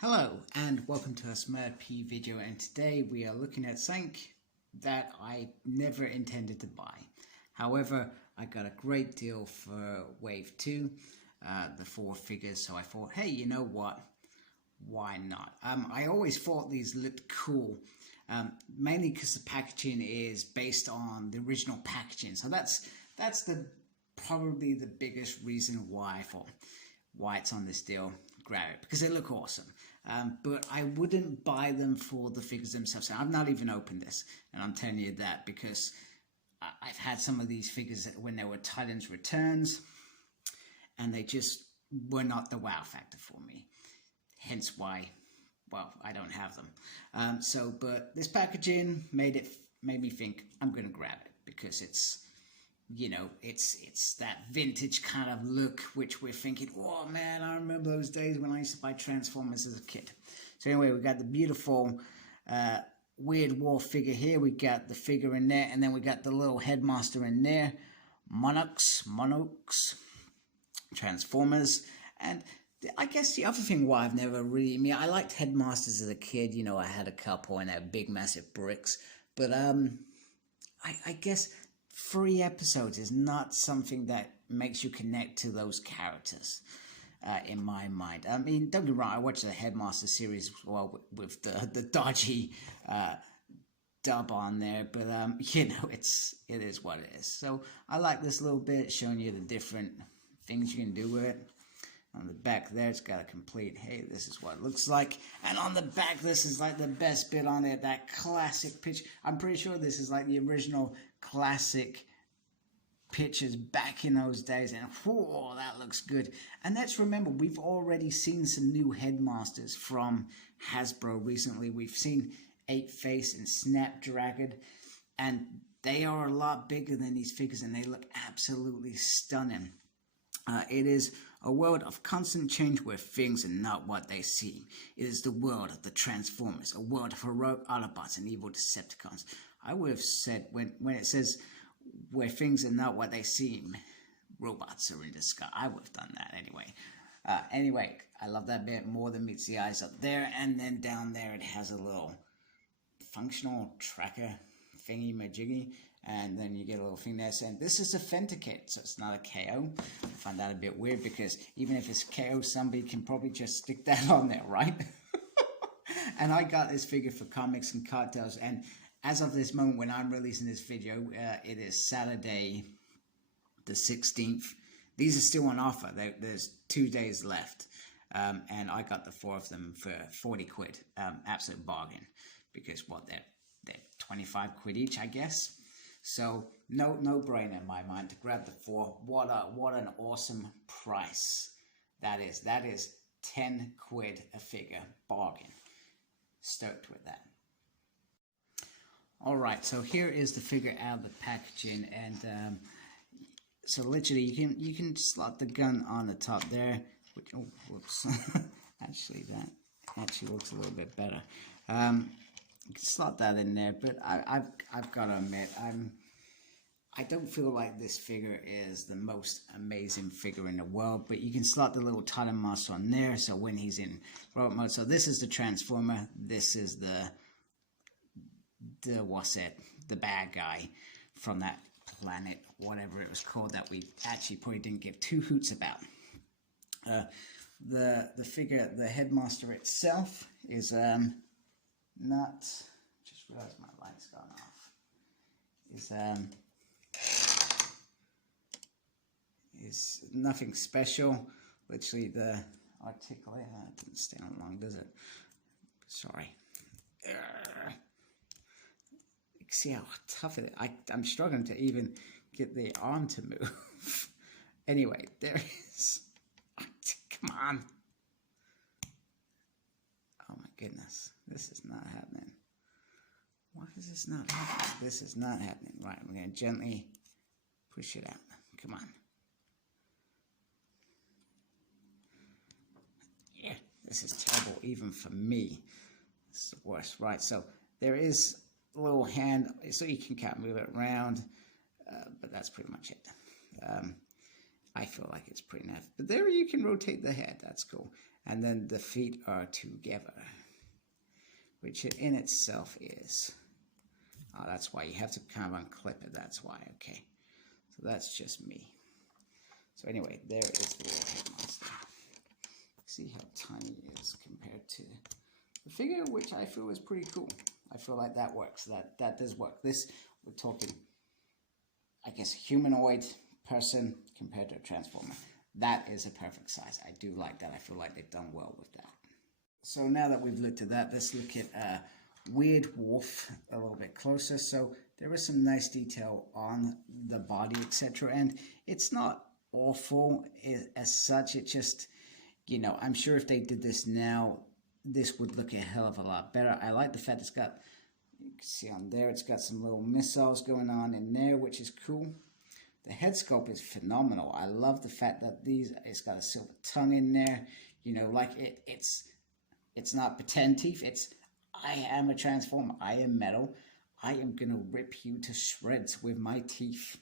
Hello and welcome to a SmurP video, and today we are looking at something that I never intended to buy. However, I got a great deal for Wave 2, the 4 figures, so I thought, hey, you know what, why not? I always thought these looked cool, mainly because the packaging is based on the original packaging, so that's probably the biggest reason why I thought, why it's on this deal, grab it, because they look awesome. But I wouldn't buy them for the figures themselves. I've not even opened this, and I'm telling you that because I've had some of these figures when they were Titans Returns, and they just were not the wow factor for me. Hence why, well, I don't have them. But this packaging made me think I'm gonna grab it because it's, you know, it's that vintage kind of look, which we're thinking, oh man, I remember those days when I used to buy Transformers as a kid. So anyway, we got the beautiful WeirdWolf figure here. We got the figure in there, and then we got the little Headmaster in there. Monarchs, Transformers. And I guess the other thing why I've never really, I liked Headmasters as a kid. You know, I had a couple and they had big, massive bricks. But I guess 3 episodes is not something that makes you connect to those characters, in my mind. I mean, don't get me wrong, I watched the Headmaster series well with the dodgy dub on there, but you know, it is what it is. So I like this little bit, showing you the different things you can do with it. On the back there, it's got a complete, hey, this is what it looks like. And on the back, this is like the best bit on it, that classic picture. I'm pretty sure this is like the original classic pictures back in those days. And whoa, that looks good. And let's remember, we've already seen some new Headmasters from Hasbro recently. We've seen 8-Face and Snapdragon. And they are a lot bigger than these figures, and they look absolutely stunning. It is a world of constant change where things are not what they seem. It is the world of the Transformers, a world of heroic Autobots and evil Decepticons. I would have said, when it says where things are not what they seem, robots are in disguise. I would have done that anyway. Anyway, I love that bit more than meets the eyes up there. And then down there it has a little functional tracker thingy majiggy. And then you get a little thing there saying, this is authenticated, so it's not a KO. I find that a bit weird because even if it's KO, somebody can probably just stick that on there, right? And I got this figure for Comics and Cartels, and as of this moment when I'm releasing this video, it is Saturday the 16th. These are still on offer. There's 2 days left. And I got the 4 of them for 40 quid. Absolute bargain. Because what, they're 25 quid each, I guess. So no brainer in my mind to grab the 4. What an awesome price that is. That is 10 quid a figure. Bargain. Stoked with that. Alright, so here is the figure out of the packaging, and so literally you can slot the gun on the top there, which, oh whoops, actually that actually looks a little bit better. You can slot that in there, but I've got to admit, I don't feel like this figure is the most amazing figure in the world, but you can slot the little Titan Master on there, so when he's in robot mode. So this is the Transformer, this is the what's it, the bad guy from that planet, whatever it was called, that we actually probably didn't give 2 hoots about. The figure, the Headmaster itself is not, just realized my light's gone off, is nothing special. Literally the Articulation, that didn't stay on long, does it? Sorry. See how tough it is. I'm struggling to even get the arm to move. Anyway, there is. Come on. Oh my goodness. This is not happening. Why is this not happening? This is not happening. Right, we're going to gently push it out. Come on. Yeah, this is terrible even for me. This is the worst. Right, so there is a little hand, so you can kind of move it around, but that's pretty much it. I feel like it's pretty nice. But there you can rotate the head. That's cool. And then the feet are together, which in itself is. Oh, that's why you have to kind of unclip it. That's why. Okay. So that's just me. So anyway, there is the little Headmaster. See how tiny it is compared to the figure, which I feel is pretty cool. I feel like that works. That does work. This, we're talking, I guess, humanoid person compared to a transformer. That is a perfect size. I do like that. I feel like they've done well with that. So now that we've looked at that, let's look at WeirdWolf a little bit closer. So there is some nice detail on the body, etc. And it's not awful as such. It just, you know, I'm sure if they did this now, this would look a hell of a lot better. I like the fact it's got, you can see on there, it's got some little missiles going on in there, which is cool. The head sculpt is phenomenal. I love the fact that it's got a silver tongue in there. You know, like it's not pretend teeth. It's, I am a transformer. I am metal. I am going to rip you to shreds with my teeth.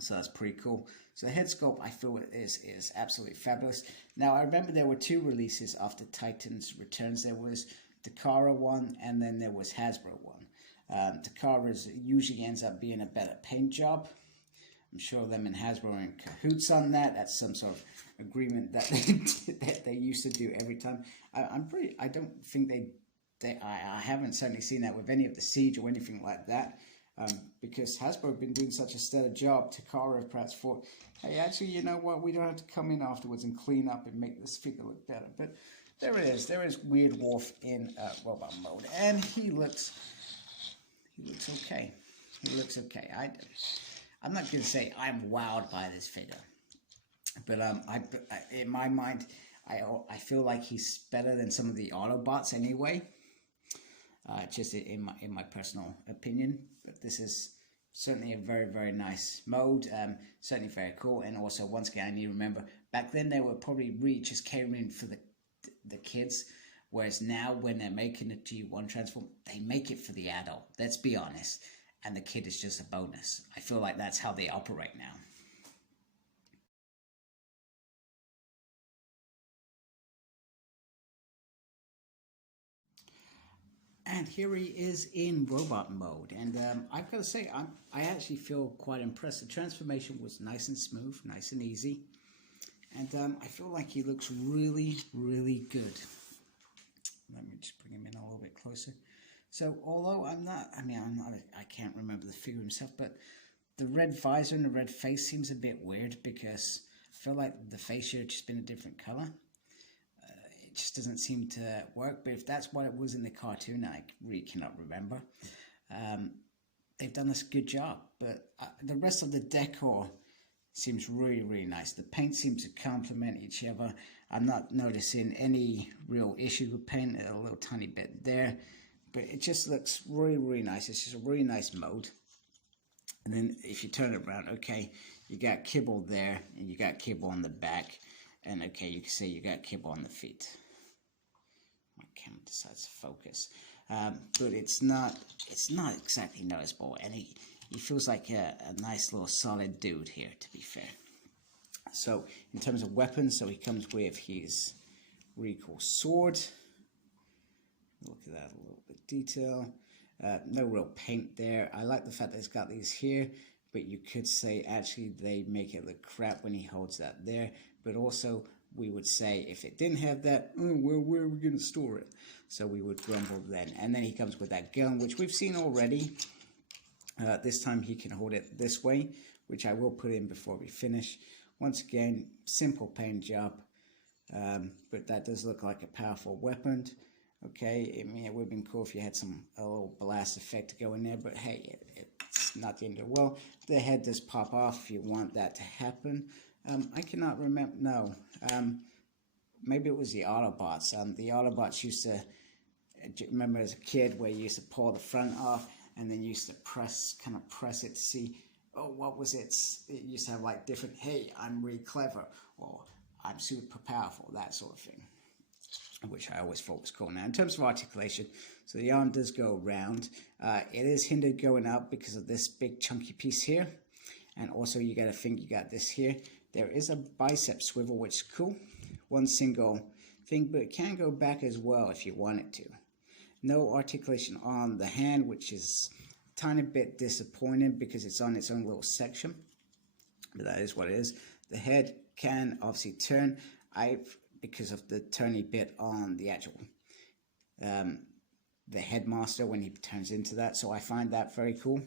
So that's pretty cool. So the head sculpt, I feel is absolutely fabulous. Now, I remember there were 2 releases after Titan's Returns. There was Takara one, and then there was Hasbro one. Takara's usually ends up being a better paint job. I'm sure them and Hasbro are in cahoots on that. That's some sort of agreement that they used to do every time. I don't think I haven't certainly seen that with any of the Siege or anything like that. Because Hasbro have been doing such a stellar job. Takara perhaps thought, hey, actually, you know what? We don't have to come in afterwards and clean up and make this figure look better. But there it is. There is WeirdWolf in robot mode, and he looks okay. He looks okay. I'm not going to say I'm wowed by this figure, but in my mind, I feel like he's better than some of the Autobots anyway. Just in my personal opinion, but this is certainly a very, very nice mode. Certainly very cool, and also once again, I need to remember back then they were probably really just catering for the kids, whereas now when they're making a G1 transform, they make it for the adult. Let's be honest. And the kid is just a bonus. I feel like that's how they operate now. And here he is in robot mode. And I've got to say, I actually feel quite impressed. The transformation was nice and smooth, nice and easy. And I feel like he looks really, really good. Let me just bring him in a little bit closer. So although I can't remember the figure himself, but the red visor and the red face seems a bit weird because I feel like the face should have just been a different color. It just doesn't seem to work, but if that's what it was in the cartoon, I really cannot remember. They've done a good job, but the rest of the decor seems really, really nice. The paint seems to complement each other. I'm not noticing any real issue with paint, a little tiny bit there. But it just looks really, really nice. It's just a really nice mode. And then if you turn it around, okay, you got Kibble there, and you got Kibble on the back. And okay, you can see you got Kibble on the feet. My camera decides to focus. But it's not exactly noticeable. And he feels like a nice little solid dude here, to be fair. So in terms of weapons, so he comes with his Recoil Sword. Look at that, a little bit of detail. No real paint there. I like the fact that it's got these here, but you could say actually they make it look crap when he holds that there. But also we would say if it didn't have that, oh, well, where are we going to store it? So we would grumble then. And then he comes with that gun, which we've seen already. This time he can hold it this way, which I will put in before we finish. Once again, simple paint job, but that does look like a powerful weapon. Okay, I mean, it would have been cool if you had a little blast effect to go in there, but hey, it's not the end of the world. The head does pop off if you want that to happen. I cannot remember, no. Maybe it was the Autobots. The Autobots used to, remember as a kid where you used to pull the front off and then you used to kind of press it to see, oh, what was it? It used to have like different, hey, I'm really clever, or I'm super powerful, that sort of thing, which I always thought was cool. Now, in terms of articulation, so the arm does go round. It is hindered going up because of this big chunky piece here. And also you got to think you got this here. There is a bicep swivel, which is cool. One single thing, but it can go back as well if you want it to. No articulation on the hand, which is a tiny bit disappointing because it's on its own little section. But that is what it is. The head can obviously turn. Because of the turny bit on the actual the Headmaster when he turns into that, so I find that very cool.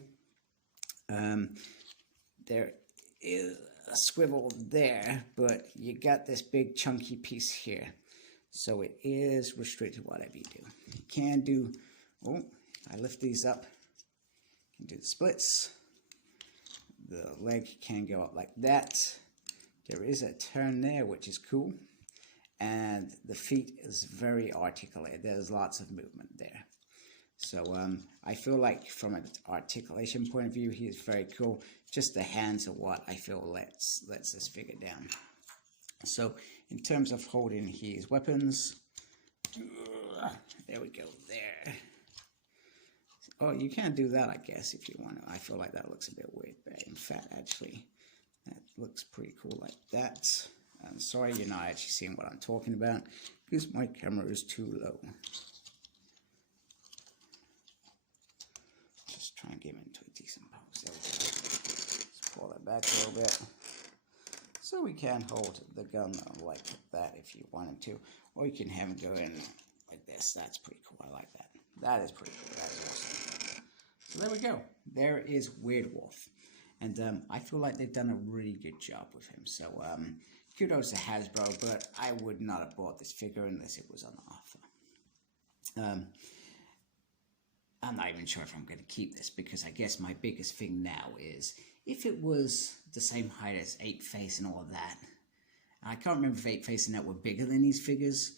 There is a swivel there, but you got this big chunky piece here, so it is restricted whatever you do. You can do, oh, I lift these up, you can do the splits. The leg can go up like that. There is a turn there, which is cool. And the feet is very articulated. There's lots of movement there. So I feel like from an articulation point of view, he is very cool. Just the hands are what I feel lets this figure down. So in terms of holding his weapons, there we go, there. Oh, you can do that, I guess, if you want to. I feel like that looks a bit weird, but in fact, actually, that looks pretty cool like that. I'm sorry you're not actually seeing what I'm talking about because my camera is too low. Just try and get him into a decent pose. There we go. Let's pull that back a little bit. So we can hold the gun like that if you wanted to. Or you can have him go in like this. That's pretty cool. I like that. That is pretty cool. That is awesome. So there we go. There is WeirdWolf. And I feel like they've done a really good job with him. So, kudos to Hasbro, but I would not have bought this figure unless it was on offer. I'm not even sure if I'm going to keep this because I guess my biggest thing now is if it was the same height as 8-Face and all of that. I can't remember if 8-Face and that were bigger than these figures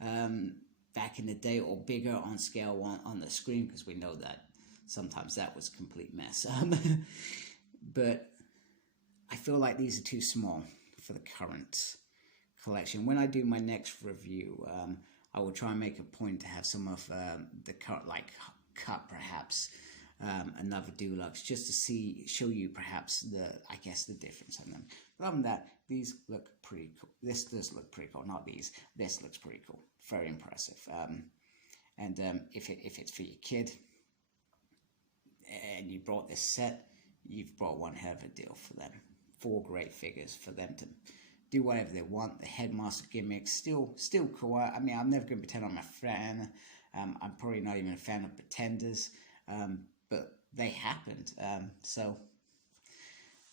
back in the day, or bigger on scale on the screen, because we know that sometimes that was a complete mess. But I feel like these are too small for the current collection. When I do my next review, I will try and make a point to have some of the cut perhaps another deluxe, just to show you perhaps I guess the difference in them. But other than that, these look pretty cool. This does look pretty cool. Not these. This looks pretty cool. Very impressive. And if it's for your kid and you brought this set, you've brought one hell of a deal for them. 4 great figures for them to do whatever they want. The Headmaster gimmick, still cool. I mean, I'm never going to pretend I'm a fan. I'm probably not even a fan of pretenders. But they happened. So,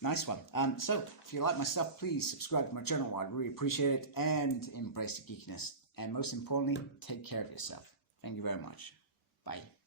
nice one. So, if you like my stuff, please subscribe to my channel. I'd really appreciate it. And embrace the geekiness. And most importantly, take care of yourself. Thank you very much. Bye.